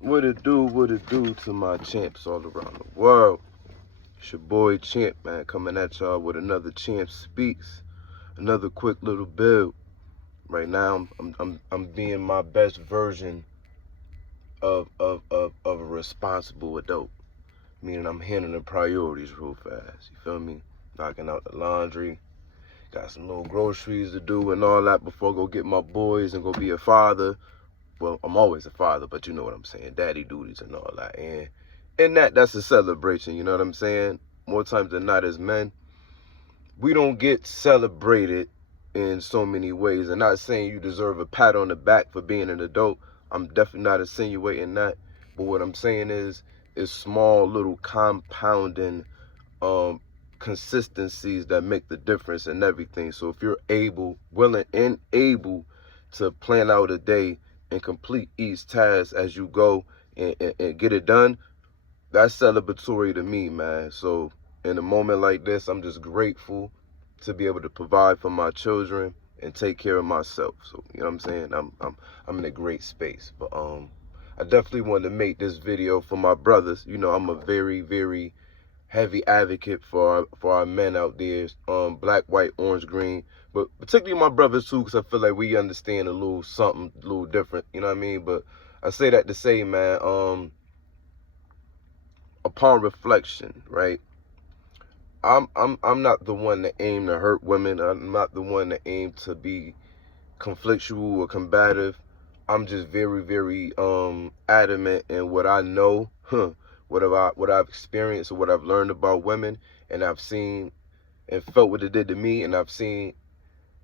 What it do to my champs all around the world? It's your boy Champ, man, coming at y'all with another Champ Speaks, another quick little build. Right now, I'm being my best version of a responsible adult, meaning I'm handling priorities real fast. You feel me? Knocking out the laundry, got some little groceries to do and all that before I go get my boys and go be a father. Well, I'm always a father, but you know what I'm saying, daddy duties and all that. And that's a celebration, you know what I'm saying? More times than not, as men, we don't get celebrated in so many ways. And not saying you deserve a pat on the back for being an adult. I'm definitely not insinuating that. But what I'm saying is small little compounding um consistencies that make the difference in everything. So if you're able, willing, and able to plan out a day and complete each task as you go and get it done, that's celebratory to me, man. So in a moment like this, I'm just grateful to be able to provide for my children and take care of myself. So you know what I'm saying? I'm in a great space. But I definitely wanted to make this video for my brothers. You know, I'm a very heavy advocate for our men out there, black, white, orange, green, but particularly my brothers too, because I feel like we understand a little something, a little different. You know what I mean? But I say that to say, man, upon reflection, right? I'm not the one that aim to hurt women. I'm not the one that aim to be conflictual or combative. I'm just very adamant in what I know, what I've experienced or what I've learned about women, and I've seen and felt what it did to me, and I've seen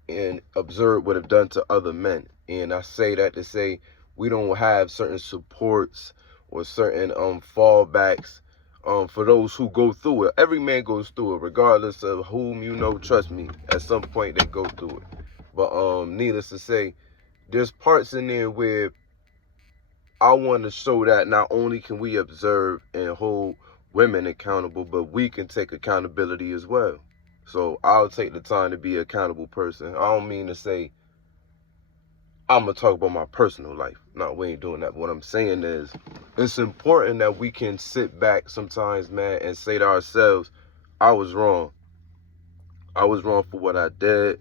and observed what it done to other men. And I say that to say we don't have certain supports or certain fallbacks for those who go through it. Every man goes through it, regardless of whom you know. Trust me, at some point they go through it. But needless to say, there's parts in there where I want to show that not only can we observe and hold women accountable, but we can take accountability as well. So I'll take the time to be an accountable person. I don't mean to say I'm going to talk about my personal life. No, we ain't doing that. What I'm saying is it's important that we can sit back sometimes, man, and say to ourselves, I was wrong. I was wrong for what I did.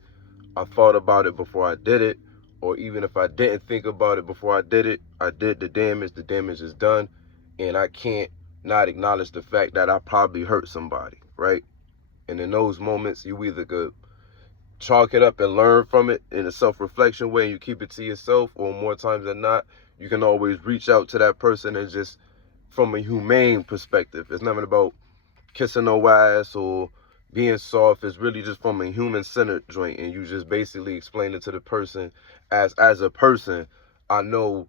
I thought about it before I did it. Or even if I didn't think about it before I did it, I did the damage. The damage is done. And I can't not acknowledge the fact that I probably hurt somebody, right? And in those moments, you either could chalk it up and learn from it in a self-reflection way and you keep it to yourself, or more times than not, you can always reach out to that person and just from a humane perspective. It's nothing about kissing no ass or being soft. It's really just from a human-centered joint, and you just basically explain it to the person as a person. I know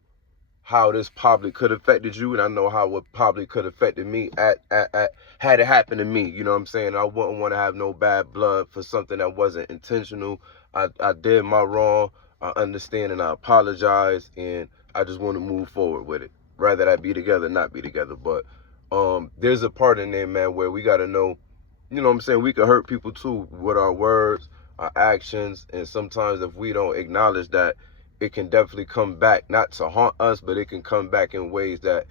how this probably could have affected you, and I know how it probably could have affected me had it happened to me. You know what I'm saying? I wouldn't want to have no bad blood for something that wasn't intentional. I did my wrong. I understand and I apologize, and I just want to move forward with it. Rather that be together, not be together. But there's a part in there, man, where we got to know, you know what I'm saying, we can hurt people too with our words, our actions, and sometimes if we don't acknowledge that, it can definitely come back, not to haunt us, but it can come back in ways that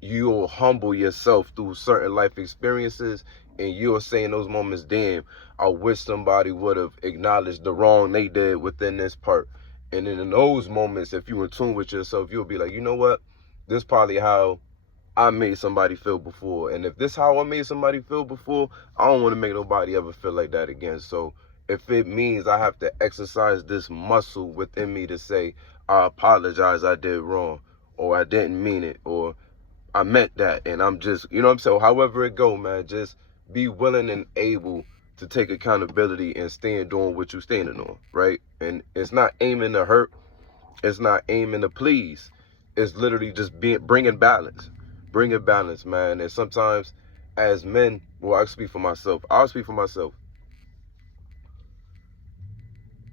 you'll humble yourself through certain life experiences, and you'll say in those moments, damn, I wish somebody would have acknowledged the wrong they did within this part. And then in those moments, if you're in tune with yourself, you'll be like, you know what? This probably how I made somebody feel before. And if this how I made somebody feel before, I don't want to make nobody ever feel like that again. So if it means I have to exercise this muscle within me to say, I apologize, I did wrong, or I didn't mean it, or I meant that, and I'm just, you know what I'm saying? However it go, man, just be willing and able to take accountability and stand doing what you standing on, right? And it's not aiming to hurt. It's not aiming to please. It's literally just bringing balance. Bringing balance, man. And sometimes as men, well, I speak for myself. I'll speak for myself.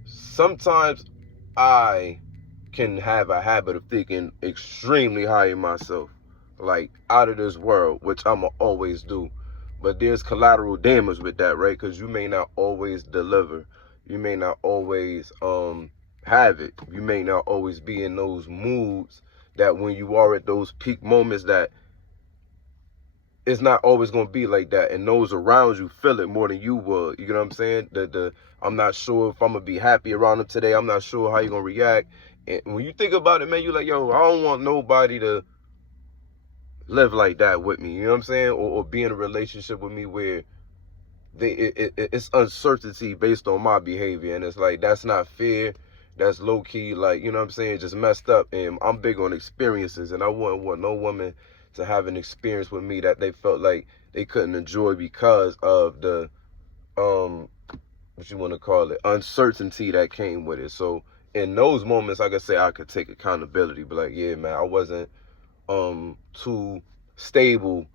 Sometimes I can have a habit of thinking extremely high in myself, like out of this world, which I'ma always do. But there's collateral damage with that, right? Because you may not always deliver. You may not always have it. You may not always be in those moods that when you are at those peak moments that it's not always gonna be like that, and those around you feel it more than you will. You know what I'm saying? I'm not sure if I'm gonna be happy around them today. I'm not sure how you're gonna react. And when you think about it, man, you're like, yo, I don't want nobody to live like that with me. You know what I'm saying? Or be in a relationship with me where it's uncertainty based on my behavior, and it's like that's not fair. That's low key, like, you know what I'm saying, just messed up. And I'm big on experiences, and I wouldn't want no woman to have an experience with me that they felt like they couldn't enjoy because of the what you want to call it, uncertainty that came with it. So in those moments, like I say, I could take accountability, be like, yeah, man, I wasn't too stable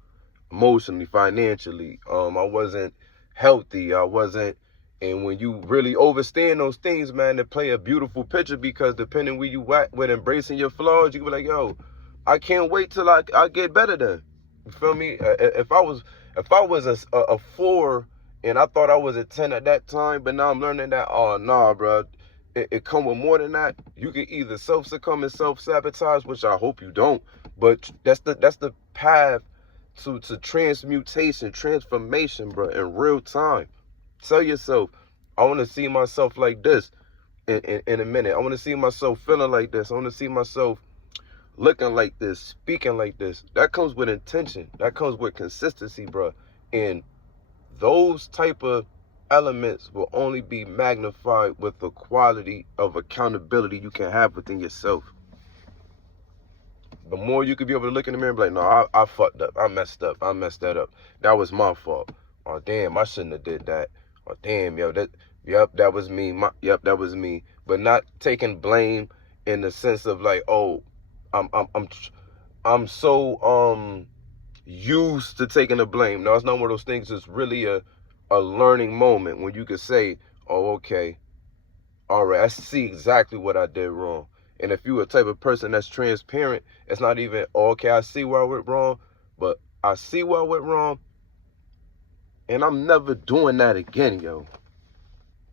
emotionally, financially. I wasn't healthy. I wasn't. And when you really understand those things, man, they play a beautiful picture, because depending where you at with embracing your flaws, you can be like, yo, I can't wait till I get better then. You feel me? If I was a 4 and I thought I was a 10 at that time, but now I'm learning that, oh, nah, bro, it come with more than that. You can either self-succumb and self-sabotage, which I hope you don't, but that's the path to transmutation, transformation, bro, in real time. Tell yourself, I want to see myself like this in a minute. I want to see myself feeling like this. I want to see myself looking like this, speaking like this. That comes with intention. That comes with consistency, bro. And those type of elements will only be magnified with the quality of accountability you can have within yourself. The more you could be able to look in the mirror and be like, no, I fucked up. I messed up. I messed that up. That was my fault. Oh, damn, I shouldn't have did that. Oh, damn, yo, that was me. That was me. But not taking blame in the sense of like, oh, I'm so used to taking the blame. No, it's not one of those things. It's really a learning moment when you can say, oh, okay, all right, I see exactly what I did wrong. And if you're a type of person that's transparent, it's not even, oh, okay, I see where I went wrong, but I see where I went wrong, and I'm never doing that again, yo.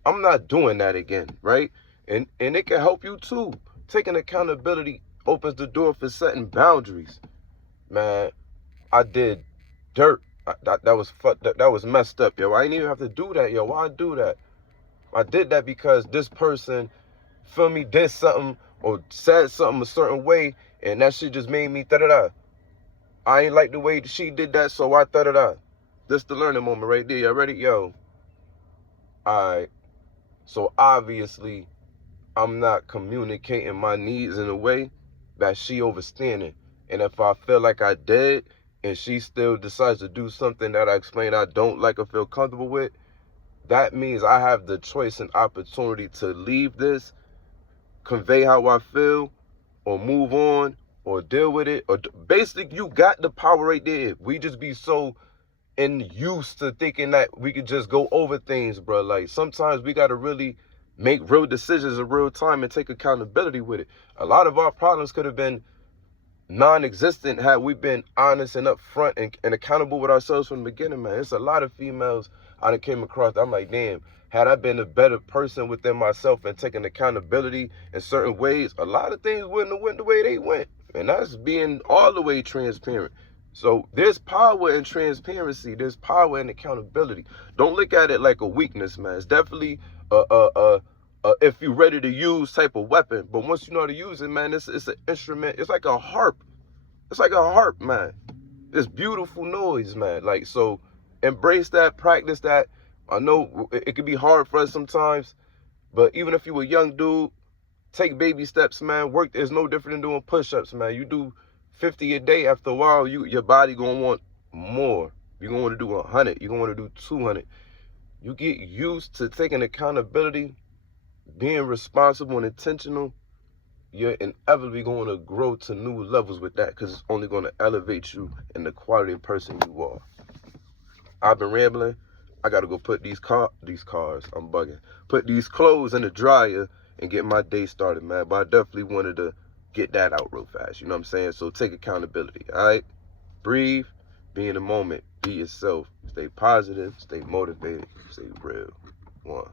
I'm not doing that again, right? And it can help you too. Taking accountability opens the door for setting boundaries. Man, I did dirt. That was fucked up. That was messed up, yo. I didn't even have to do that, yo. Why do that? I did that because this person, feel me, did something or said something a certain way, and that shit just made me da-da-da. I ain't like the way she did that, so I da-da-da. This the learning moment right there. Y'all ready? Yo. Alright. So obviously, I'm not communicating my needs in a way that she overstanding. And if I feel like I did, and she still decides to do something that I explained I don't like or feel comfortable with, that means I have the choice and opportunity to leave this, convey how I feel, or move on, or deal with it. Or basically, you got the power right there. We just be so used to thinking that we could just go over things, bro. Like, sometimes we got to really make real decisions in real time and take accountability with it. A lot of our problems could have been non-existent had we been honest and upfront and accountable with ourselves from the beginning, man. It's a lot of females I done came across. I'm like, damn, had I been a better person within myself and taking accountability in certain ways, a lot of things wouldn't have went the way they went. And that's being all the way transparent. So there's power in transparency. There's power in accountability. Don't look at it like a weakness, man. It's definitely if you're ready to use type of weapon. But once you know how to use it, man, it's an instrument. It's like a harp. It's like a harp, man. It's beautiful noise, man. Like, so embrace that, practice that. I know it can be hard for us sometimes, but even if you're a young dude, take baby steps, man. Work is no different than doing push-ups, man. You do 50 a day. After a while, your body gonna want more. You're gonna want to do 100. You're gonna want to do 200. You get used to taking accountability, being responsible and intentional. You're inevitably going to grow to new levels with that, because it's only going to elevate you in the quality of person you are. I've been rambling. I got to go put these cars, I'm bugging. Put these clothes in the dryer and get my day started, man. But I definitely wanted to get that out real fast. You know what I'm saying? So take accountability, all right? Breathe, be in the moment, be yourself. Stay positive, stay motivated, stay real. One.